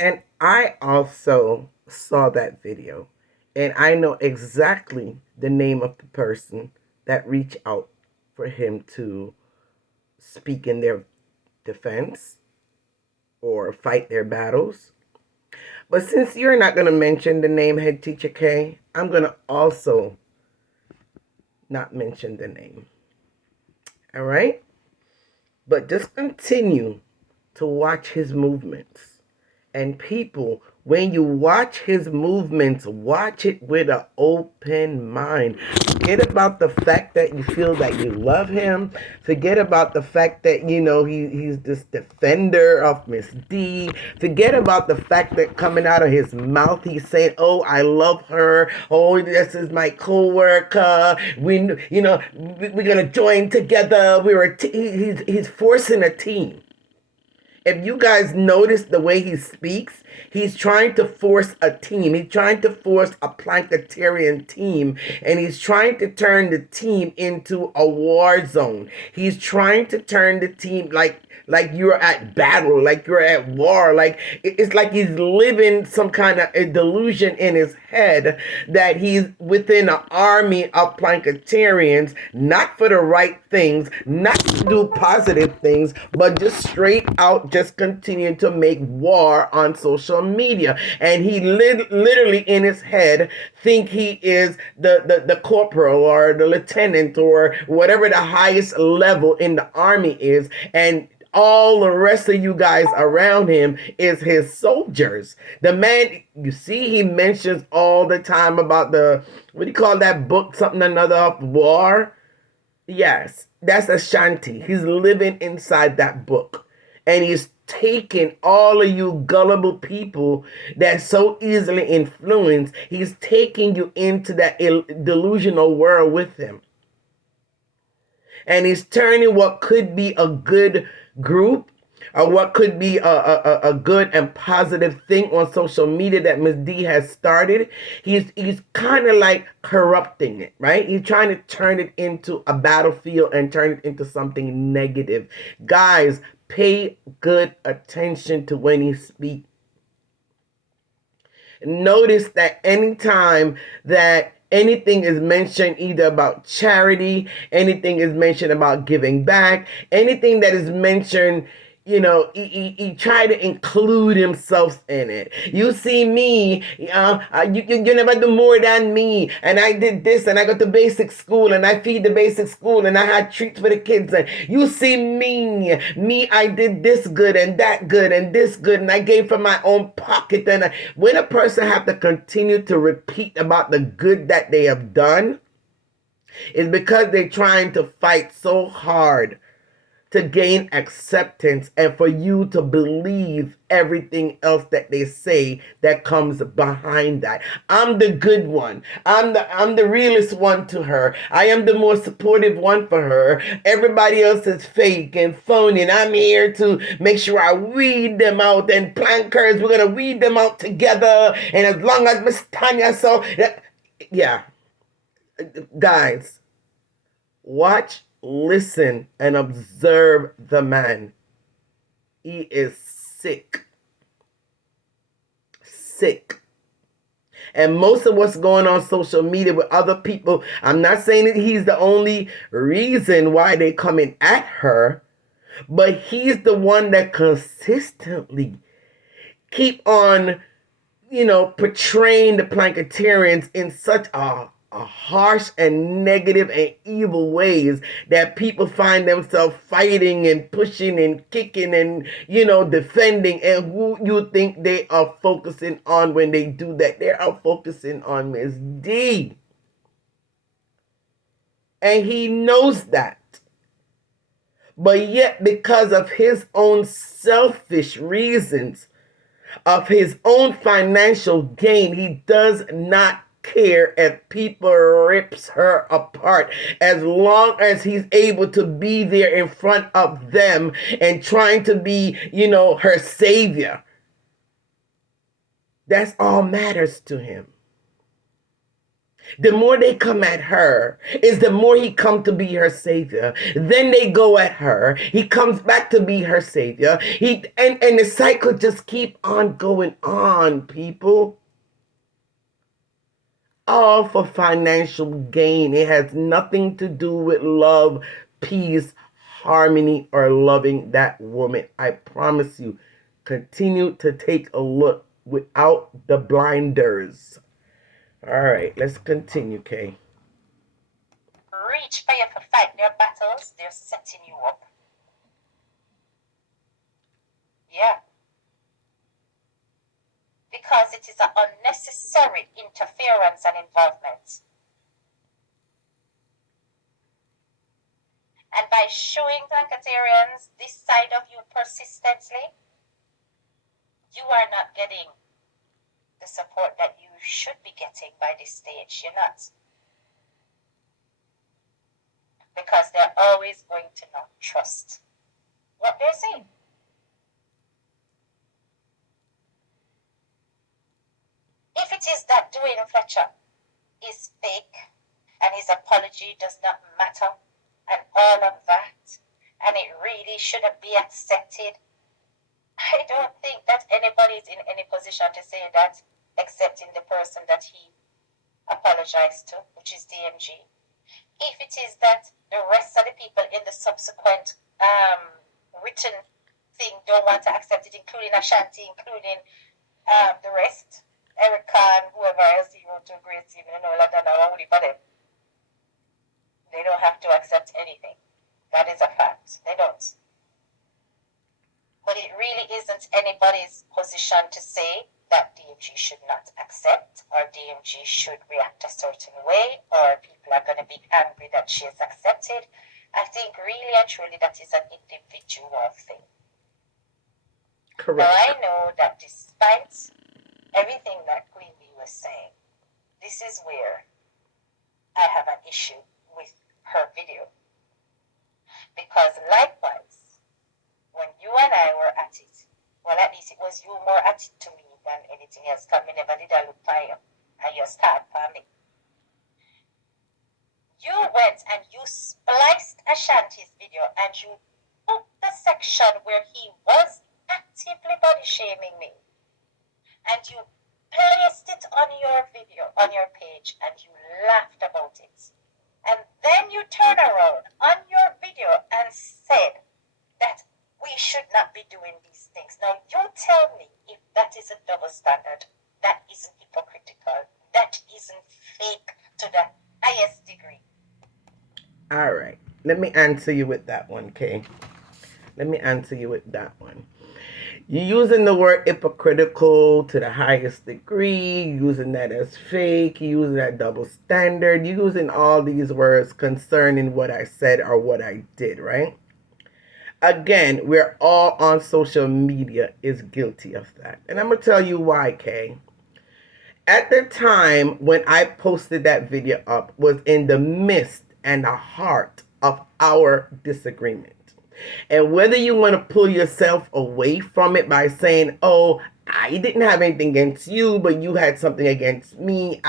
And I also saw that video, and I know exactly the name of the person that reached out for him to speak in their defense or fight their battles. But since you're not going to mention the name HTK, I'm going to also not mention the name. All right? But just continue to watch his movements. And people, when you watch his movements, watch it with an open mind. Forget about the fact that you feel that you love him. Forget about the fact that, he's this defender of Miss D. Forget about the fact that coming out of his mouth, he's saying, oh, I love her. Oh, this is my co-worker. We're going to join together. He's forcing a team. If you guys notice the way he speaks, he's trying to force a team. He's trying to force a Planketarian team, and he's trying to turn the team into a war zone. He's trying to turn the team like you're at battle, like you're at war. Like it's like he's living some kind of a delusion in his head that he's within an army of Planketarians, not for the right things, not to do positive things, but just straight out just continue to make war on social media. And he literally in his head think he is the corporal or the lieutenant or whatever the highest level in the army is, and all the rest of you guys around him is his soldiers. The man, you see, he mentions all the time about what do you call that book, something another of war? Yes, that's Ashanti. He's living inside that book. And he's taking all of you gullible people that so easily influenced, he's taking you into that delusional world with him. And he's turning what could be a good group or what could be a good and positive thing on social media that Ms. D has started. He's kind of like corrupting it, right? He's trying to turn it into a battlefield and turn it into something negative. Guys, pay good attention to when he speaks. Notice that anytime that anything is mentioned either about charity, anything is mentioned about giving back, anything that is mentioned, he try to include himself in it. You see me, you never do more than me, and I did this, and I got to basic school, and I feed the basic school, and I had treats for the kids, and you see me, I did this good, and that good, and this good, and I gave from my own pocket, and when a person have to continue to repeat about the good that they have done, it's because they're trying to fight so hard to gain acceptance and for you to believe everything else that they say that comes behind that. I'm the good one. I'm the realest one to her. I am the more supportive one for her. Everybody else is fake and phony, and I'm here to make sure I weed them out. And plankers, we're gonna weed them out together. And as long as Miss Tanya, yeah, guys, watch, listen, and observe the man. He is sick. Sick. And most of what's going on social media with other people, I'm not saying that he's the only reason why they coming at her, but he's the one that consistently keep on, portraying the Planketarians in such a harsh and negative and evil ways that people find themselves fighting and pushing and kicking and, defending. And who you think they are focusing on when they do that? They are focusing on Ms. D. And he knows that. But yet, because of his own selfish reasons, of his own financial gain, he does not care if people rips her apart, as long as he's able to be there in front of them and trying to be, her savior. That's all matters to him. The more they come at her is the more he come to be her savior. Then they go at her. He comes back to be her savior. And the cycle just keep on going on, people. All for financial gain. It has nothing to do with love, peace, harmony, or loving that woman. I promise you. Continue to take a look without the blinders. All right, let's continue, Kay. Reach for you for fighting their battles, they're setting you up. Yeah. Because it is an unnecessary interference and involvement. And by showing Thankatarians this side of you persistently, you are not getting the support that you should be getting by this stage. You're not. Because they're always going to not trust what they're saying. If it is that Dwayne Fletcher is fake and his apology does not matter and all of that, and it really shouldn't be accepted, I don't think that anybody is in any position to say that excepting the person that he apologized to, which is DMG. If it is that the rest of the people in the subsequent written thing don't want to accept it, including Ashanti, including the rest, Erica and whoever else he wrote to a great team, you know, like that, for them. They don't have to accept anything. That is a fact. They don't. But it really isn't anybody's position to say that DMG should not accept or DMG should react a certain way or people are going to be angry that she has accepted. I think really and truly that is an individual thing. Correct. Now I know that despite everything that Queen Bee was saying, this is where I have an issue with her video. Because likewise, when you and I were at it, well, at least it was you more at it to me than anything else, because me never did a look for you, and you start for me. You went and you spliced Ashanti's video and you took the section where he was actively body shaming me, and you placed it on your video, on your page, and you laughed about it. And then you turn around on your video and said that we should not be doing these things. Now, you tell me if that is a double standard, that isn't hypocritical, that isn't fake to the highest degree. All right. Let me answer you with that one, Kay. Let me answer you with that one. You're using the word hypocritical to the highest degree, using that as fake, you're using that double standard, you're using all these words concerning what I said or what I did, right? Again, we're all on social media is guilty of that. And I'm going to tell you why, Kay. At the time when I posted that video up was in the midst and the heart of our disagreement. And whether you want to pull yourself away from it by saying, oh, I didn't have anything against you, but you had something against me.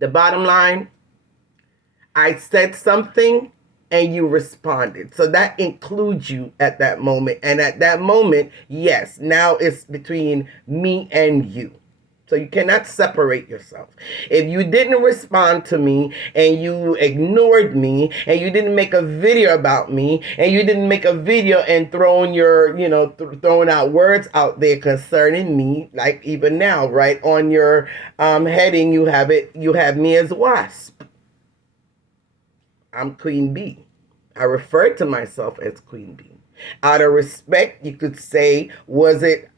The bottom line, I said something and you responded. So that includes you at that moment. And at that moment, yes, now it's between me and you. So you cannot separate yourself. If you didn't respond to me and you ignored me and you didn't make a video about me and you didn't make a video and throwing your, throwing out words out there concerning me, like even now, right on your heading, you have me as Wasp. I'm Queen Bee. I refer to myself as Queen Bee. Out of respect, you could say, was it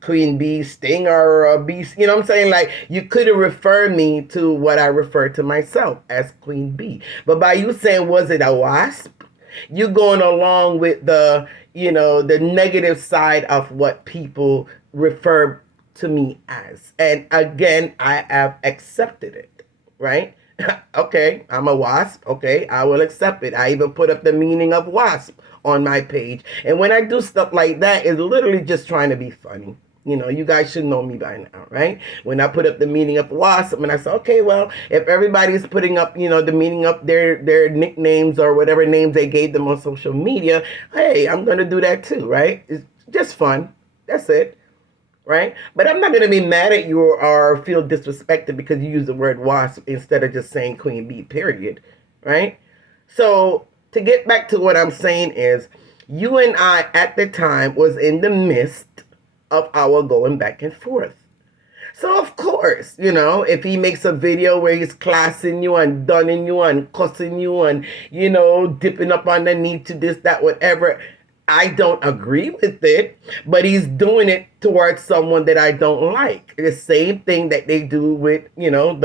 Queen Bee Sting or a Beast? You know what I'm saying? Like, you could have referred me to what I refer to myself as Queen Bee. But by you saying, was it a Wasp? You're going along with the negative side of what people refer to me as. And again, I have accepted it, right? Okay, I'm a wasp. Okay, I will accept it. I even put up the meaning of wasp on my page. And when I do stuff like that, it's literally just trying to be funny. You know, you guys should know me by now, right? When I put up the meaning of WASP, and I said, okay, well, if everybody's putting up, you know, the meaning of their nicknames or whatever names they gave them on social media, hey, I'm gonna do that too, right? It's just fun. That's it, right? But I'm not gonna be mad at you or feel disrespected because you use the word WASP instead of just saying Queen Bee, period, right? So to get back to what I'm saying is, you and I at the time was in the midst of our going back and forth. So of course, you know, if he makes a video where he's classing you and dunning you and cussing you and, you know, dipping up on the knee to this, that, whatever, I don't agree with it, but he's doing it towards someone that I don't like. The same thing that they do with, I don't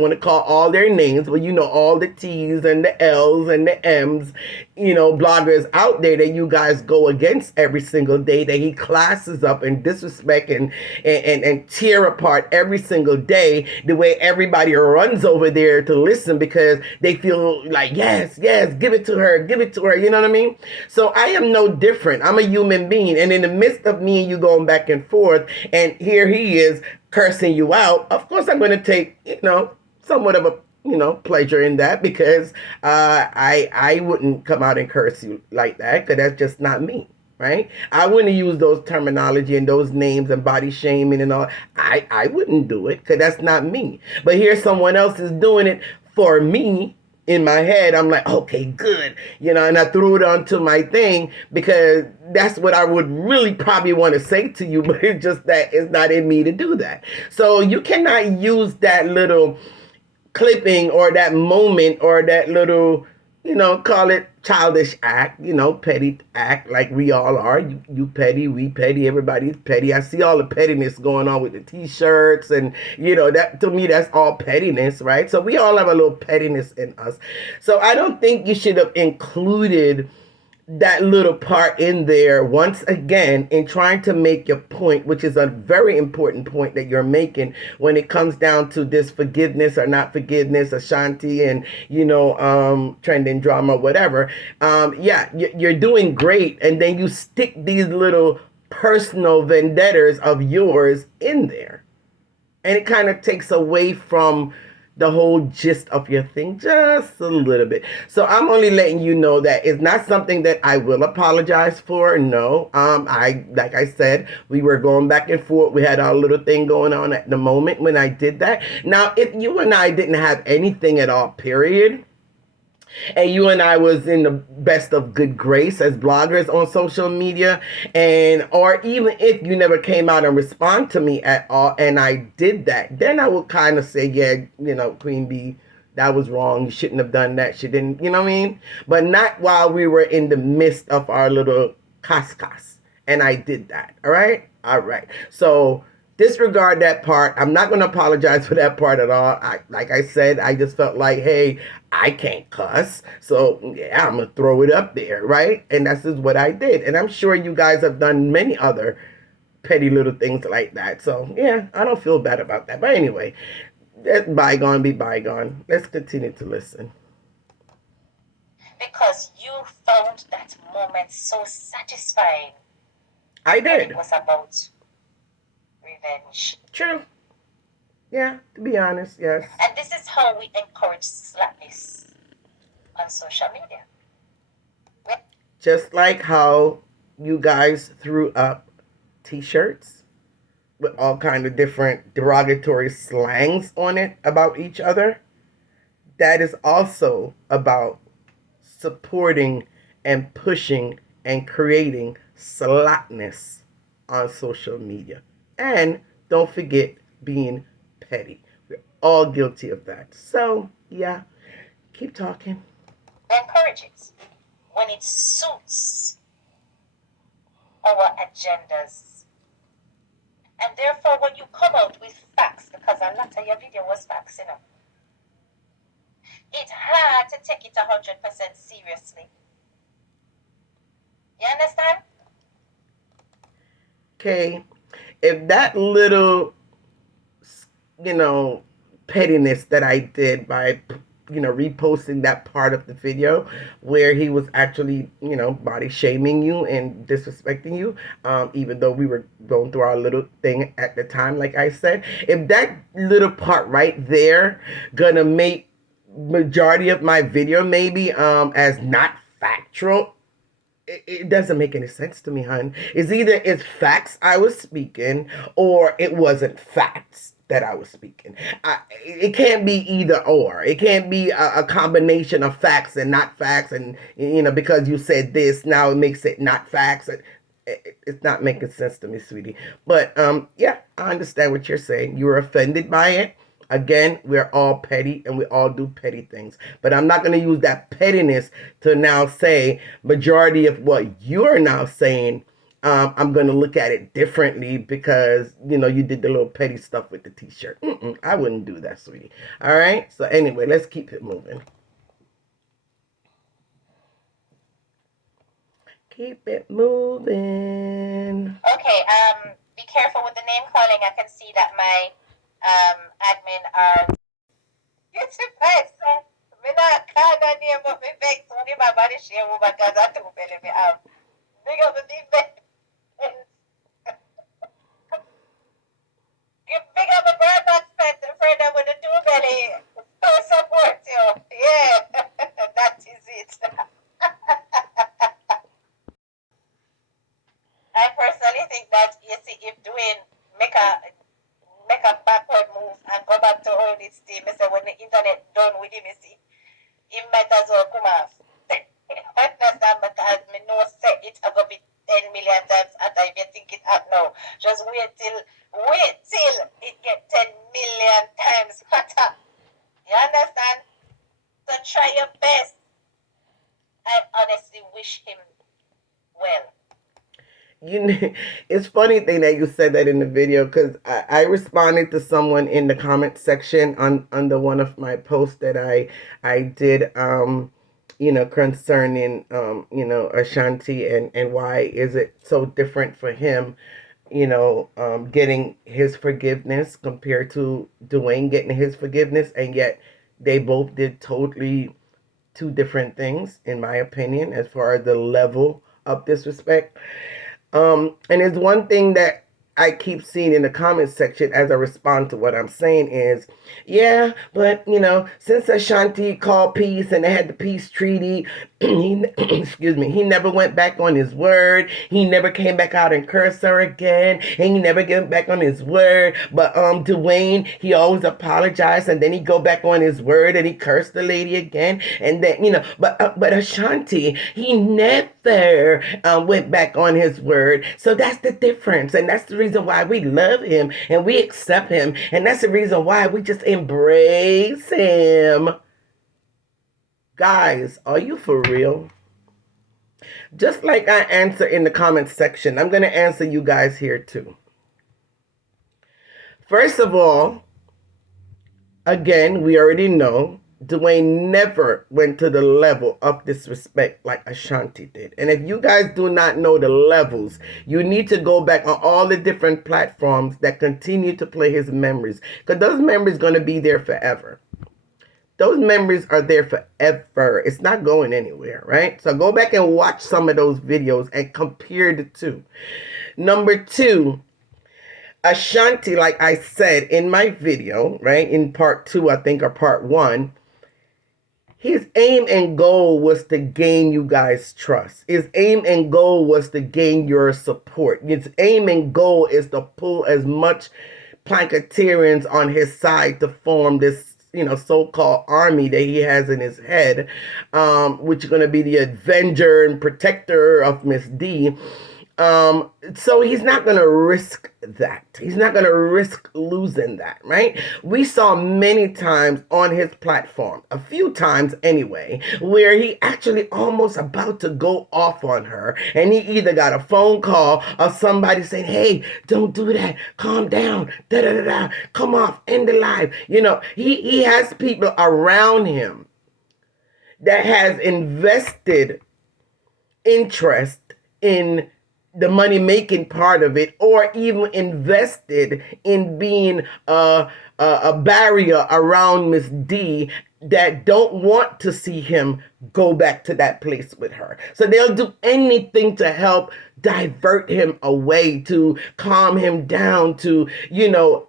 want to call all their names, but you know, all the T's and the L's and the M's, bloggers out there that you guys go against every single day that he classes up and disrespect and tear apart every single day, the way everybody runs over there to listen because they feel like, yes, yes, give it to her, you know what I mean? So I am no different. I'm a human being, and in the midst of me and you going back and forth, and here he is cursing you out, of course I'm going to take, somewhat of a pleasure in that because I wouldn't come out and curse you like that because that's just not me, right? I wouldn't use those terminology and those names and body shaming and all. I wouldn't do it because that's not me. But here someone else is doing it for me. In my head, I'm like, okay, good, and I threw it onto my thing because that's what I would really probably want to say to you, but it's just that it's not in me to do that. So you cannot use that little clipping or that moment or that little, call it childish act, petty act like we all are. You petty, we petty, everybody's petty. I see all the pettiness going on with the t-shirts and, that to me, that's all pettiness, right? So we all have a little pettiness in us. So I don't think you should have included that little part in there once again in trying to make your point, which is a very important point that you're making when it comes down to this forgiveness or not forgiveness, Ashanti, and trending drama, whatever. Yeah, you're doing great, and then you stick these little personal vendettas of yours in there, and it kind of takes away from the whole gist of your thing just a little bit. So I'm only letting you know that it's not something that I will apologize for. No, I like I said, we were going back and forth. We had our little thing going on at the moment when I did that. Now, if you and I didn't have anything at all, period, and you and I was in the best of good grace as bloggers on social media, and or even if you never came out and respond to me at all and I did that, then I would kind of say, yeah, Queen Bee, that was wrong, you shouldn't have done that, she didn't, you know what I mean? But not while we were in the midst of our little cascas, and I did that. All right, so disregard that part. I'm not going to apologize for that part at all. Like I said, I just felt like, hey, I can't cuss, so yeah, I'm gonna throw it up there, right? And that's just what I did. And I'm sure you guys have done many other petty little things like that. So yeah, I don't feel bad about that. But anyway, let bygone be bygone. Let's continue to listen. Because you found that moment so satisfying I when it did. was about revenge. True. Yeah, to be honest, yes. And this is how we encourage slackness on social media. Just like how you guys threw up t-shirts with all kind of different derogatory slangs on it about each other, that is also about supporting and pushing and creating slackness on social media. And don't forget being petty. We're all guilty of that. So, yeah, keep talking. We encourage it when it suits our agendas. And therefore, when you come out with facts, because a lot of your video was facts, it hard to take it 100% seriously. You understand? Okay, if that little, pettiness that I did by, reposting that part of the video where he was actually, body shaming you and disrespecting you, even though we were going through our little thing at the time, like I said. If that little part right there gonna make majority of my video maybe as not factual, it doesn't make any sense to me, hon. It's either it's facts I was speaking or it wasn't facts that I was speaking. It can't be either or. It can't be a combination of facts and not facts, and because you said this now it makes it not facts. It's not making sense to me, sweetie. But yeah, I understand what you're saying. You were offended by it. Again, we're all petty and we all do petty things. But I'm not going to use that pettiness to now say majority of what you're now saying. I'm going to look at it differently because, you did the little petty stuff with the t-shirt. I wouldn't do that, sweetie. All right. So anyway, let's keep it moving. Keep it moving. Okay, be careful with the name calling. I can see that my admin are. You surprised, sir? Me not call that name, but me vex when my body share over because I took belly me out. Big up the big vex. Big up the broadband friend with the two belly. So support you. Yeah, that is it. I personally think that you see if Dwayne make a backward move and go back to all this team, I say when the internet done with him, you see, he might as well come off. Understand? Because me know say it a go be 10 million times hotter if you think it hot now. Just wait till it get 10 million times hotter. You understand? So try your best. I honestly wish him well. It's funny thing that you said that in the video because I responded to someone in the comment section under one of my posts that I did concerning Ashanti and why is it so different for him getting his forgiveness compared to Dwayne getting his forgiveness, and yet they both did totally two different things in my opinion as far as the level of disrespect. And it's one thing that I keep seeing in the comments section as I respond to what I'm saying is, yeah, but since Ashanti called peace and they had the peace treaty, excuse me, he never went back on his word. He never came back out and cursed her again, and he never came back on his word. But Dwayne, he always apologized, and then he go back on his word and he cursed the lady again, and then but Ashanti, he never went back on his word. So that's the difference, and that's the reason why we love him and we accept him, and that's the reason why we just embrace him. Guys, are you for real? Just like I answer in the comments section, I'm going to answer you guys here too. First of all, again, we already know Dwayne never went to the level of disrespect like Ashanti did. And if you guys do not know the levels, you need to go back on all the different platforms that continue to play his memories, because those memories are going to be there forever. Those memories are there forever. It's not going anywhere, right? So go back and watch some of those videos and compare the two. Number two, Ashanti, like I said in my video, right, in part 2, I think, or part 1, his aim and goal was to gain you guys' trust. His aim and goal was to gain your support. His aim and goal is to pull as much Planketarians on his side to form this so-called army that he has in his head, which is going to be the avenger and protector of Miss D. So he's not going to risk that. He's not going to risk losing that, right? We saw many times on his platform, a few times anyway, where he actually almost about to go off on her, and he either got a phone call or somebody saying, hey, don't do that, calm down, da-da-da-da, come off, end the live. He has people around him that has invested interest in the money making part of it, or even invested in being a barrier around Miss D that don't want to see him go back to that place with her. So they'll do anything to help divert him away, to calm him down, to,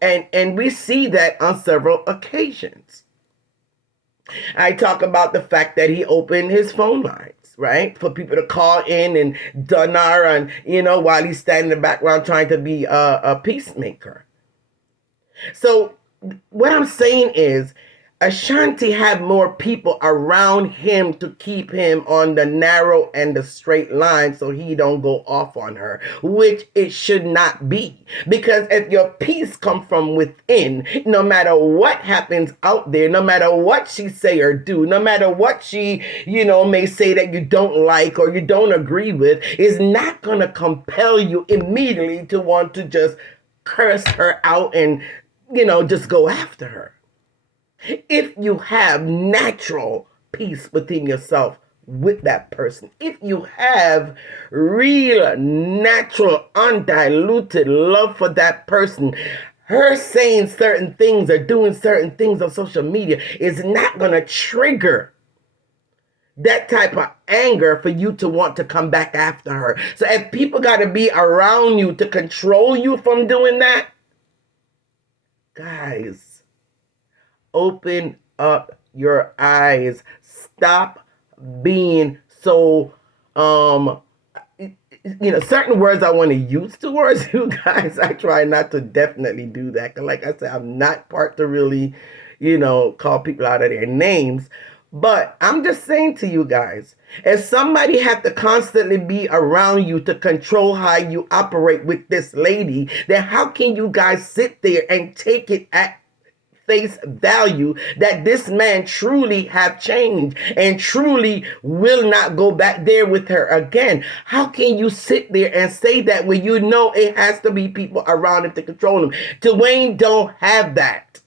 and we see that on several occasions. I talk about the fact that he opened his phone lines, right? For people to call in and dinar, and, while he's standing in the background trying to be a peacemaker. So what I'm saying is, Ashanti had more people around him to keep him on the narrow and the straight line so he don't go off on her, which it should not be. Because if your peace come from within, no matter what happens out there, no matter what she say or do, no matter what she, may say that you don't like or you don't agree with, is not going to compel you immediately to want to just curse her out and, just go after her. If you have natural peace within yourself with that person, if you have real, natural, undiluted love for that person, her saying certain things or doing certain things on social media is not going to trigger that type of anger for you to want to come back after her. So if people got to be around you to control you from doing that, guys, open up your eyes. Stop being so, certain words I want to use towards you guys. I try not to definitely do that. Cause like I said, I'm not part to really, call people out of their names. But I'm just saying to you guys, if somebody had to constantly be around you to control how you operate with this lady, then how can you guys sit there and take it at face value that this man truly have changed and truly will not go back there with her again? How can you sit there and say that when you know it has to be people around him to control him? Dwayne don't have that.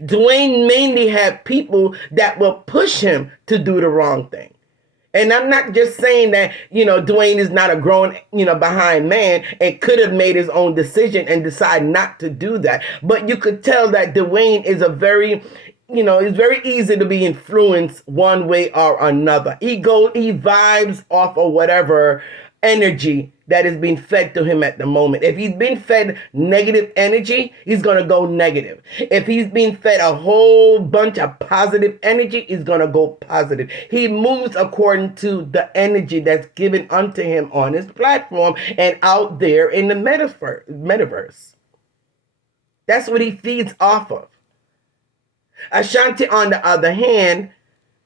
Dwayne mainly had people that will push him to do the wrong thing. And I'm not just saying that, Dwayne is not a grown, behind man and could have made his own decision and decide not to do that. But you could tell that Dwayne is it's very easy to be influenced one way or another. He vibes off of whatever energy that is being fed to him at the moment. If he's been fed negative energy, he's going to go negative. If he's being fed a whole bunch of positive energy, he's going to go positive. He moves according to the energy that's given unto him on his platform and out there in the metaverse. That's what he feeds off of. Ashanti, on the other hand,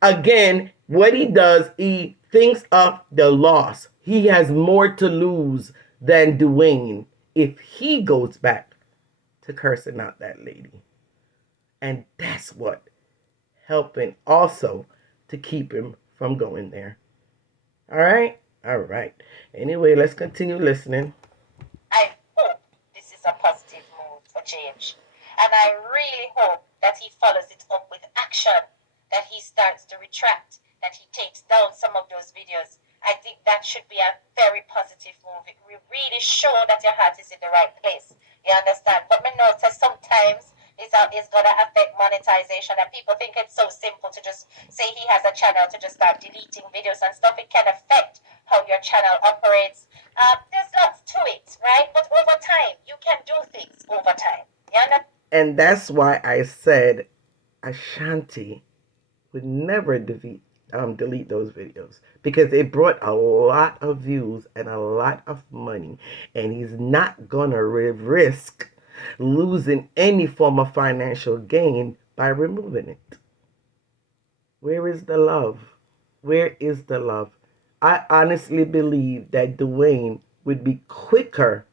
again, what he does, he thinks of the loss. He has more to lose than Dwayne if he goes back to cursing out that lady. And that's what helping also to keep him from going there. All right? All right. Anyway, let's continue listening. I hope this is a positive move for change. And I really hope that he follows it up with action, that he starts to retract, that he takes down some of those videos. I think that should be a very positive move. It will really show that your heart is in the right place. You understand? But me notice sometimes it's going to affect monetization, and people think it's so simple to just say he has a channel to just start deleting videos and stuff. It can affect how your channel operates. There's lots to it, right? But over time, you can do things over time. You understand? And that's why I said Ashanti would never delete those videos, because it brought a lot of views and a lot of money, and he's not gonna risk losing any form of financial gain by removing it. Where is the love? Where is the love? I honestly believe that Dwayne would be quicker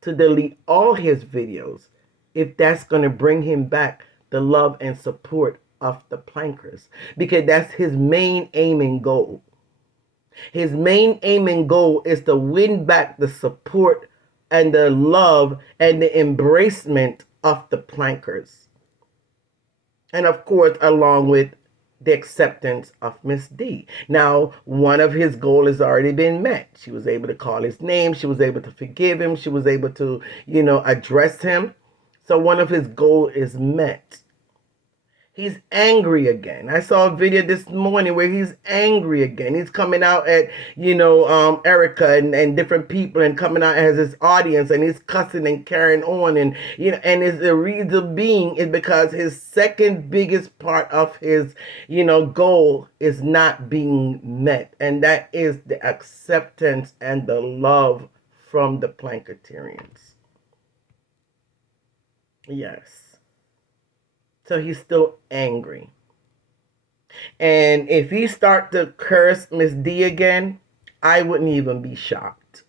to delete all his videos if that's going to bring him back the love and support of the plankers, because that's his main aim and goal. His main aim and goal is to win back the support and the love and the embracement of the plankers. And of course, along with the acceptance of Miss D. Now, one of his goals has already been met. She was able to call his name. She was able to forgive him. She was able to, address him. So one of his goals is met. He's angry again. I saw a video this morning where he's angry again. He's coming out at, Erica and different people and coming out as his audience and he's cussing and carrying on and his the reason being is because his second biggest part of his, goal is not being met. And that is the acceptance and the love from the Planketarians. Yes. So he's still angry. And if he start to curse Miss D again, I wouldn't even be shocked.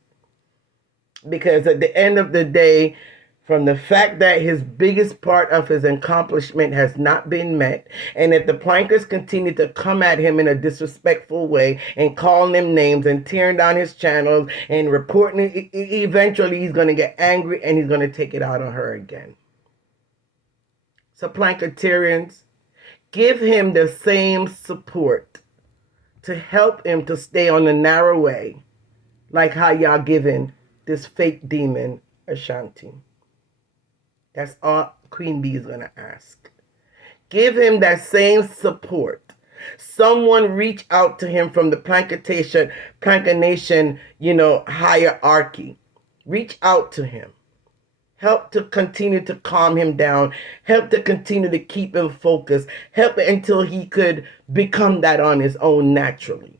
Because at the end of the day, from the fact that his biggest part of his accomplishment has not been met, and if the plankers continue to come at him in a disrespectful way and calling him names and tearing down his channels and reporting it, eventually he's going to get angry and he's going to take it out on her again. So Planketarians, give him the same support to help him to stay on the narrow way, like how y'all giving this fake demon Ashanti. That's all Queen Bee is going to ask. Give him that same support. Someone reach out to him from the Plantation, hierarchy. Reach out to him. Help to continue to calm him down. Help to continue to keep him focused. Help until he could become that on his own naturally.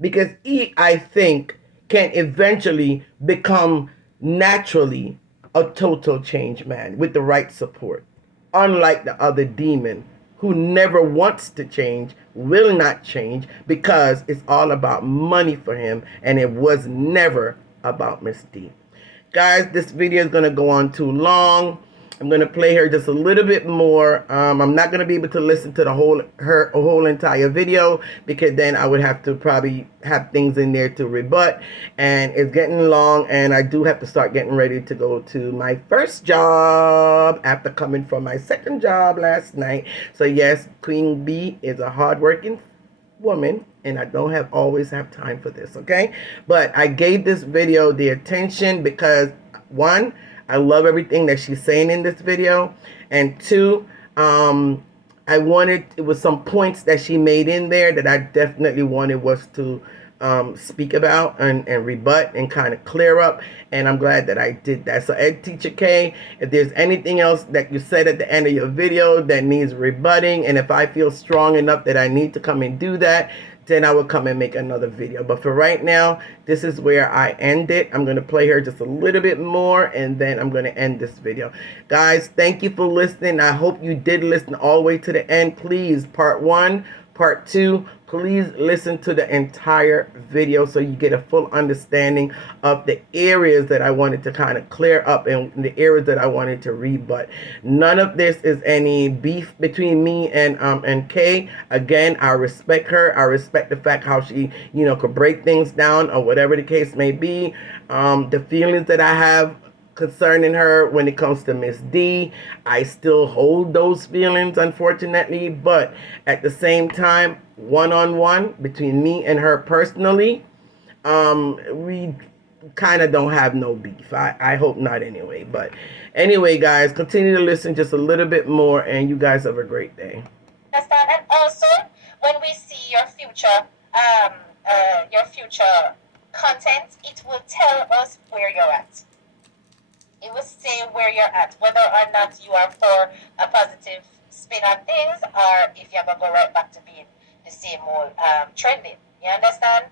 Because he, I think, can eventually become naturally a total change man with the right support. Unlike the other demon who never wants to change, will not change because it's all about money for him and it was never about Miss D. Guys, this video is going to go on too long. I'm going to play her just a little bit more. I'm not going to be able to listen to her whole entire video because then I would have to probably have things in there to rebut. And it's getting long and I do have to start getting ready to go to my first job after coming from my second job last night. So yes, Queen Bee is a hardworking woman and I don't always have time for this, okay? But I gave this video the attention because one, I love everything that she's saying in this video, and two, it was some points that she made in there that I definitely wanted was to speak about and rebut and kind of clear up, and I'm glad that I did that. So HTK, if there's anything else that you said at the end of your video that needs rebutting, and if I feel strong enough that I need to come and do that, then I will come and make another video. But for right now, this is where I end it. I'm going to play her just a little bit more and then I'm going to end this video. Guys, thank you for listening. I hope you did listen all the way to the end. Please, part 1, part 2, please listen to the entire video so you get a full understanding of the areas that I wanted to kind of clear up and the areas that I wanted to rebut. None of this is any beef between me and Kay. Again, I respect her. I respect the fact how she, could break things down or whatever the case may be. The feelings that I have concerning her when it comes to Miss D, I still hold those feelings, unfortunately, but at the same time, one-on-one between me and her personally, we kind of don't have no beef. I hope not anyway. But anyway, guys, continue to listen just a little bit more and you guys have a great day. Understand? And also, when we see your future content, it will tell us where you're at. It will say where you're at, whether or not you are for a positive spin on things or if you're going to go right back to being the same old trending. You understand?